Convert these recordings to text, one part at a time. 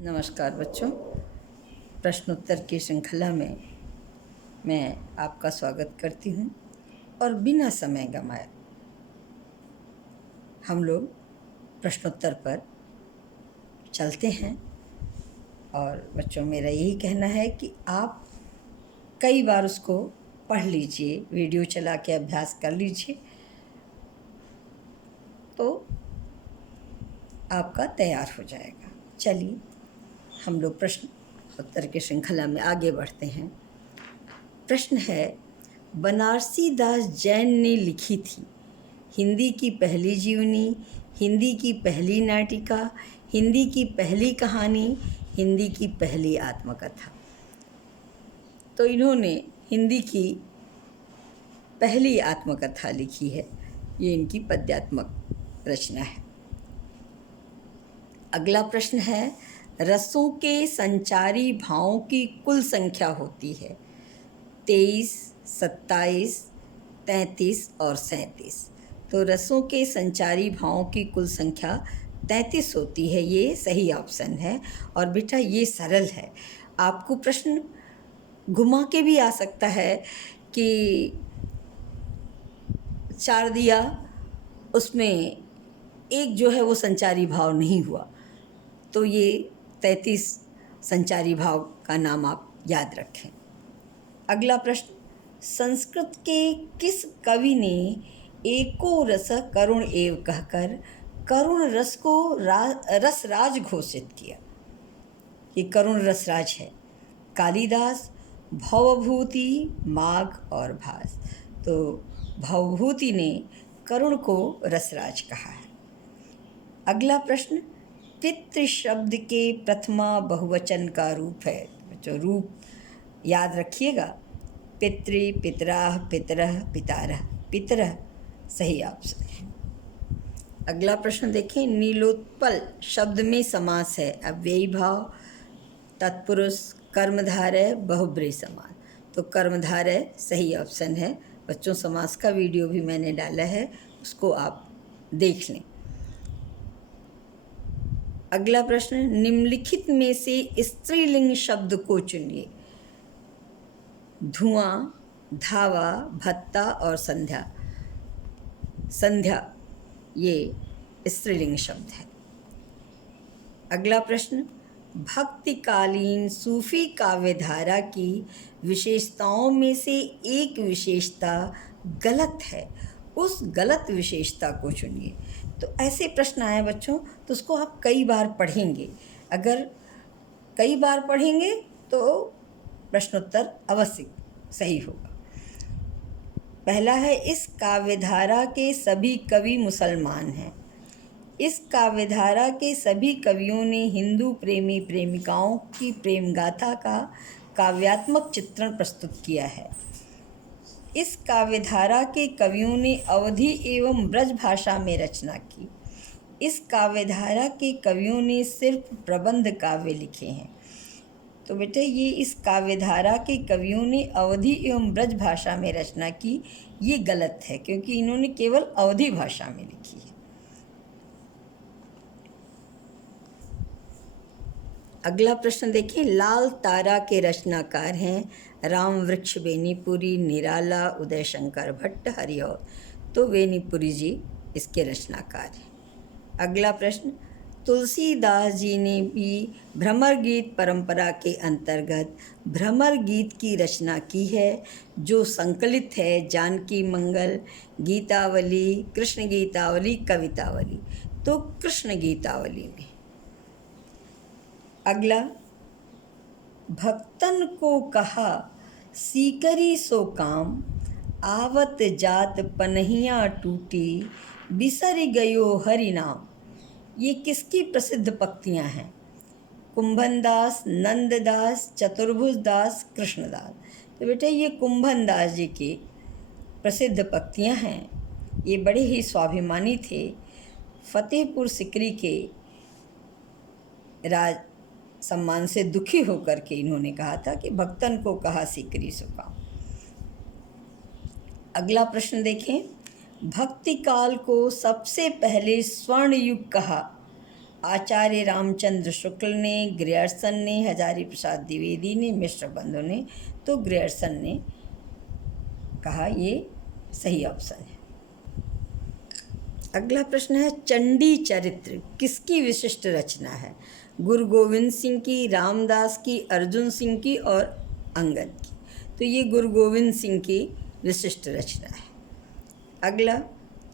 नमस्कार बच्चों, प्रश्नोत्तर की श्रृंखला में मैं आपका स्वागत करती हूँ और बिना समय गंवाए हम लोग प्रश्नोत्तर पर चलते हैं। और बच्चों, मेरा यही कहना है कि आप कई बार उसको पढ़ लीजिए, वीडियो चला के अभ्यास कर लीजिए तो आपका तैयार हो जाएगा। चलिए हम लोग प्रश्नोत्तर की श्रृंखला में आगे बढ़ते हैं। प्रश्न है, बनारसी दास जैन ने लिखी थी हिंदी की पहली जीवनी, हिंदी की पहली नाटिका, हिंदी की पहली कहानी, हिंदी की पहली आत्मकथा। तो इन्होंने हिंदी की पहली आत्मकथा लिखी है। ये इनकी पद्यात्मक रचना है। अगला प्रश्न है, रसों के संचारी भावों की कुल संख्या होती है 23, 27, 33 और 37। तो रसों के संचारी भावों की कुल संख्या 33 होती है। ये सही ऑप्शन है। और बेटा ये सरल है, आपको प्रश्न घुमा के भी आ सकता है कि 4 दिया, उसमें एक जो है वो संचारी भाव नहीं हुआ, तो ये 33 संचारी भाव का नाम आप याद रखें। अगला प्रश्न, संस्कृत के किस कवि ने एको रस करुण एव कहकर करुण रस को रसराज घोषित किया? ये करुण रसराज है। कालिदास, भवभूति, माघ और भास। तो भवभूति ने करुण को रसराज कहा है। अगला प्रश्न, पितृ शब्द के प्रथमा बहुवचन का रूप है। जो रूप याद रखिएगा, पितृ, पितराः, पितरः, पितारः। पितरः सही ऑप्शन है। अगला प्रश्न देखें, नीलोत्पल शब्द में समास है अव्ययी भाव, तत्पुरुष, कर्मधारय, बहुब्रीहि समास। तो कर्मधारय सही ऑप्शन है। बच्चों, समास का वीडियो भी मैंने डाला है, उसको आप देख लें। अगला प्रश्न, निम्नलिखित में से स्त्रीलिंग शब्द को चुनिए। धुआं, धावा, भत्ता और संध्या। संध्या ये स्त्रीलिंग शब्द है। अगला प्रश्न, भक्तिकालीन सूफी काव्यधारा की विशेषताओं में से एक विशेषता गलत है, उस गलत विशेषता को चुनिए। तो ऐसे प्रश्न आए बच्चों, तो उसको आप कई बार पढ़ेंगे। अगर कई बार पढ़ेंगे तो प्रश्नोत्तर अवश्य सही होगा। पहला है, इस काव्यधारा के सभी कवि मुसलमान हैं। इस काव्यधारा के सभी कवियों ने हिंदू प्रेमी प्रेमिकाओं की प्रेम गाथा का काव्यात्मक चित्रण प्रस्तुत किया है। इस काव्यधारा के कवियों ने अवधी एवं ब्रज भाषा में रचना की। इस काव्यधारा के कवियों ने सिर्फ प्रबंध काव्य लिखे हैं। तो बेटे, ये इस काव्यधारा के कवियों ने अवधी एवं ब्रज भाषा में रचना की, ये गलत है, क्योंकि इन्होंने केवल अवधी भाषा में लिखी है। अगला प्रश्न देखिए, लाल तारा के रचनाकार हैं राम वृक्ष बेनीपुरी, निराला, उदय शंकर भट्ट, हरिहर। तो बेनीपुरी जी इसके रचनाकार हैं। अगला प्रश्न, तुलसीदास जी ने भी भ्रमर गीत परंपरा के अंतर्गत भ्रमर गीत की रचना की है, जो संकलित है जानकी मंगल, गीतावली, कृष्ण गीतावली, कवितावली। तो कृष्ण गीतावली में। अगला, भक्तन को कहा सीकरी सो काम, आवत जात पनहिया टूटी, बिसर गयो हरि नाम। ये किसकी प्रसिद्ध पंक्तियाँ हैं? कुंभन दास, नंददास, चतुर्भुज दास, कृष्णदास। तो बेटा, ये कुंभन दास जी की प्रसिद्ध पंक्तियाँ हैं। ये बड़े ही स्वाभिमानी थे। फतेहपुर सिकरी के राज सम्मान से दुखी होकर के इन्होंने कहा था कि भक्तन को कहा सीकरी सो काम। अगला प्रश्न देखें, भक्ति काल को सबसे पहले स्वर्ण युग कहा आचार्य रामचंद्र शुक्ल ने, ग्रियर्सन ने, हजारी प्रसाद द्विवेदी ने, मिश्र बंधु ने। तो ग्रियर्सन ने कहा ये सही ऑप्शन है। अगला प्रश्न है चंडी चरित्र किसकी विशिष्ट रचना है? गुरु गोविंद सिंह की, रामदास की, अर्जुन सिंह की और अंगद की। तो ये गुरु गोविंद सिंह की विशिष्ट रचना है। अगला,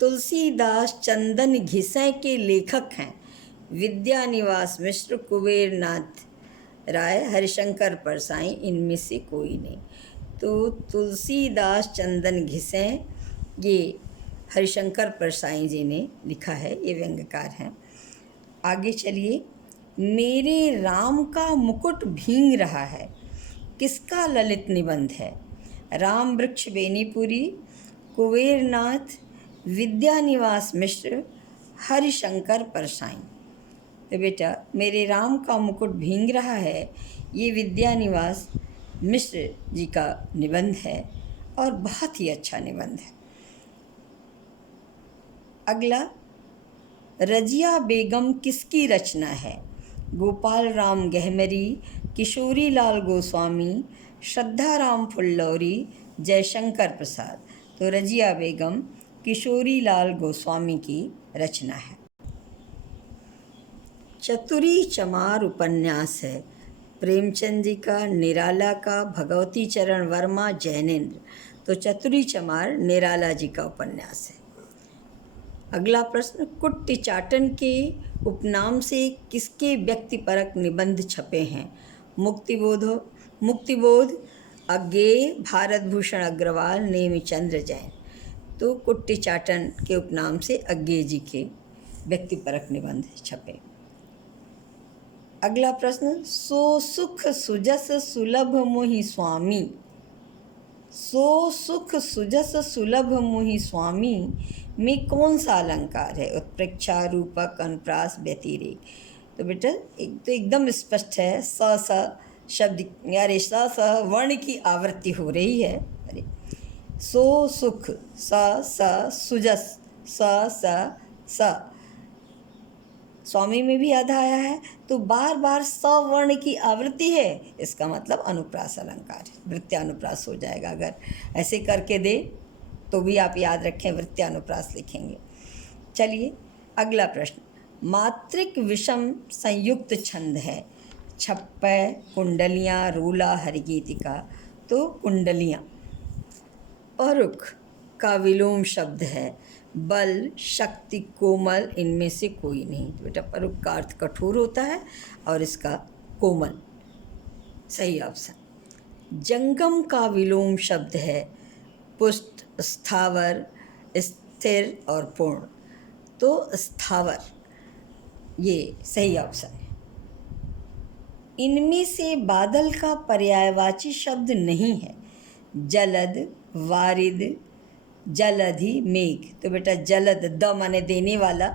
तुलसीदास चंदन घिसें के लेखक हैं विद्यानिवास मिश्र, कुबेरनाथ राय, हरिशंकर परसाई, इनमें से कोई नहीं। तो तुलसीदास चंदन घिसें ये हरिशंकर परसाई जी ने लिखा है, ये व्यंग्यकार हैं। आगे चलिए, मेरे राम का मुकुट भींग रहा है किसका ललित निबंध है? राम वृक्ष बेनीपुरी, कुबेरनाथ, विद्यानिवास मिश्र, हरिशंकर परसाई। तो बेटा मेरे राम का मुकुट भींग रहा है ये विद्यानिवास मिश्र जी का निबंध है और बहुत ही अच्छा निबंध है। अगला, रजिया बेगम किसकी रचना है? गोपाल राम गहमरी, किशोरी लाल गोस्वामी, श्रद्धा राम फुल्लौरी, जयशंकर प्रसाद। तो रजिया बेगम किशोरी लाल गोस्वामी की रचना है। चतुरी चमार उपन्यास है प्रेमचंद जी का, निराला का, भगवती चरण वर्मा, जैनेन्द्र। तो चतुरी चमार निराला जी का उपन्यास है। अगला प्रश्न, कुट्टिचाटन के उपनाम से किसके व्यक्तिपरक निबंध छपे हैं? मुक्तिबोध, अज्ञेय, भारत भूषण अग्रवाल, नेमिचंद्र जैन। तो कुट्टिचाटन के उपनाम से अज्ञेय जी के व्यक्तिपरक निबंध छपे। अगला प्रश्न, सो सुख सुजस सुलभ मोहि स्वामी, सो सुख सुजस सुलभ मोहि स्वामी में कौन सा अलंकार है? उत्प्रेक्षा, रूपक, अनुप्रास, व्यतिरेक। तो बेटा एकदम स्पष्ट है, स शब्द यारे स वर्ण की आवृत्ति हो रही है। अरे सो सुख, स सुजस, स स्वामी में भी आधा आया है, तो बार बार सवर्ण की आवृत्ति है, इसका मतलब अनुप्रास अलंकार है, वृत्त्यानुप्रास हो जाएगा। अगर ऐसे करके दे तो भी आप याद रखें, वृत्त्यानुप्रास लिखेंगे। चलिए अगला प्रश्न, मात्रिक विषम संयुक्त छंद है छप्पय, कुंडलियाँ, रूला, हरिगीतिका। तो कुंडलियाँ। परुख का विलोम शब्द है बल, शक्ति, कोमल, इनमें से कोई नहीं। तो बेटा परुख का अर्थ कठोर होता है और इसका कोमल सही ऑप्शन। जंगम का विलोम शब्द है पुष्ट, स्थावर, स्थिर और पूर्ण। तो स्थावर ये सही ऑप्शन है। इनमें से बादल का पर्यायवाची शब्द नहीं है जलद, वारिद, जलधि, मेघ। तो बेटा जलद, द माने देने वाला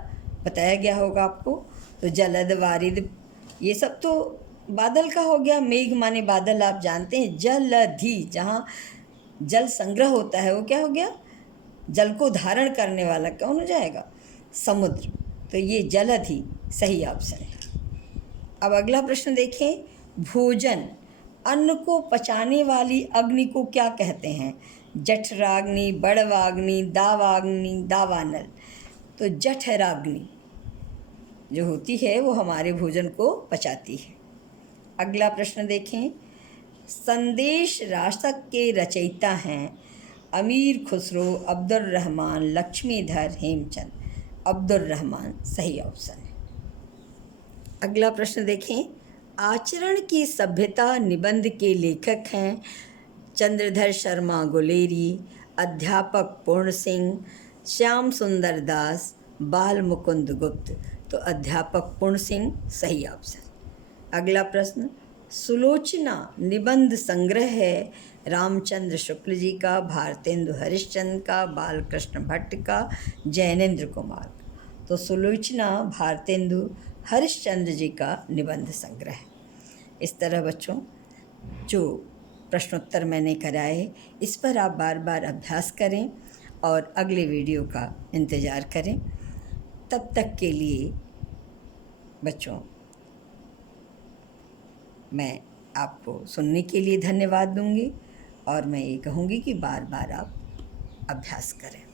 बताया गया होगा आपको। तो जलद, वारिद ये सब तो बादल का हो गया। मेघ माने बादल आप जानते हैं। जलधि जहाँ जल संग्रह होता है वो क्या हो गया? जल को धारण करने वाला कौन हो जाएगा? समुद्र। तो ये जलधि सही ऑप्शन है। अब अगला प्रश्न देखें, भोजन अन्न को पचाने वाली अग्नि को क्या कहते हैं? जठराग्नि, बड़वाग्नि, दावाग्नि, दावानल। तो जठराग्नि जो होती है वो हमारे भोजन को पचाती है। अगला प्रश्न देखें, संदेश राशक के रचयिता हैं अमीर खुसरो, अब्दुल रहमान, लक्ष्मीधर, हेमचंद। अब्दुल रहमान सही ऑप्शन है। अगला प्रश्न देखें, आचरण की सभ्यता निबंध के लेखक हैं चंद्रधर शर्मा गुलेरी, अध्यापक पूर्ण सिंह, श्याम सुंदर दास, बाल मुकुंद गुप्त। तो अध्यापक पूर्ण सिंह सही ऑप्शन। अगला प्रश्न, सुलोचना निबंध संग्रह है रामचंद्र शुक्ल जी का, भारतेंदु हरिश्चंद्र का, बालकृष्ण भट्ट का, जैनेन्द्र कुमार का। तो सुलोचना भारतेंदु हरिश्चंद्र जी का निबंध संग्रह है। इस तरह बच्चों जो प्रश्नोत्तर मैंने कराए इस पर आप बार बार अभ्यास करें और अगले वीडियो का इंतज़ार करें। तब तक के लिए बच्चों, मैं आपको सुनने के लिए धन्यवाद दूंगी और मैं ये कहूँगी कि बार बार आप अभ्यास करें।